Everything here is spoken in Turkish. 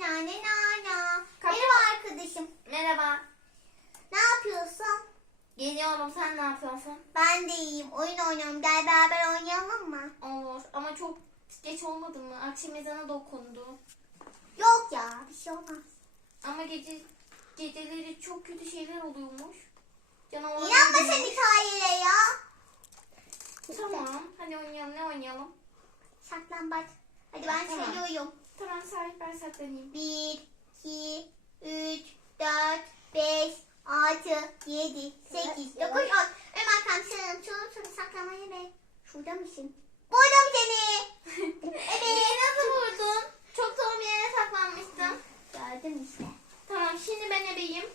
nane nane nana. Kapı- Merhaba arkadaşım. Merhaba. Ne yapıyorsun? Geliyorum sen ne yapıyorsun? Ben de iyiyim. Oyun oynuyorum. Gel beraber oynayalım mı? Olur ama çok geç olmadı mı? Akşam ezanı da okundu. Yok ya. Bir şey olmaz. Ama gece geceleri çok kötü şeyler oluyormuş. Canavarlar İnanma sen geliyormuş. hikayelere ya. Tamam. Hadi oynayalım. Ne oynayalım? Saklambaç. Hadi ben Tamam. sayıyorum. Tamam Salih ben saklanayım. 1, 2, 3, 4, 5, 6, 7, 8, 9, 10. Ömer tamam sen sonra saklanmaya be. Şurada mısın? Buldum seni. evet. Beni nasıl vurdun? Çok zor bir yere saklanmıştım. Gördüm işte. Tamam şimdi ben ebeyim.